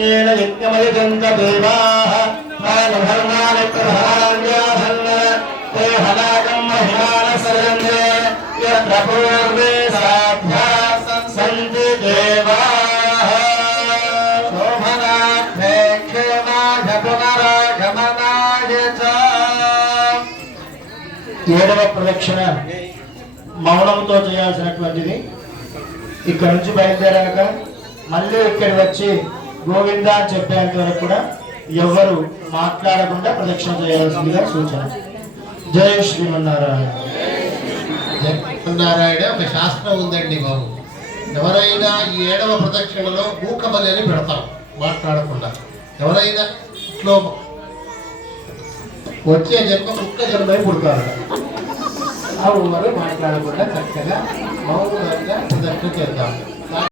यज्ञेन यज्ञमयजन्त देवाः तानधर्मानि प्रधान्याधन् ते हलाकं महिमानसरन्ते यत्र पूर्वे साध्याः सन्ति देवाः शोभनार्थे क्षेमाय पुनरागमनाय च। ఏడవ ప్రదక్షిణ మౌనంతో చేయాల్సినటువంటిది. ఇక్కడ నుంచి బయలుదేరాక మళ్ళీ ఇక్కడ వచ్చి గోవింద అని చెప్పేంత వరకు కూడా ఎవరు మాట్లాడకుండా ప్రదక్షిణ చేయాల్సిందిగా సూచన. జయ శ్రీమన్నారాయణ. నారాయణ ఒక శాస్త్రం ఉందండి బాబు. ఎవరైనా ఈ ఏడవ ప్రదక్షిణలో మూకబలి అని పెడతాం మాట్లాడకుండా. ఎవరైనా ఇంట్లో వచ్చే జన్మ కుక్క జన్మే పుడతారు. ఆ ఊరు మాట్లాడకుండా చక్కగా మౌనంగా ప్రదక్షిణ చేద్దాం.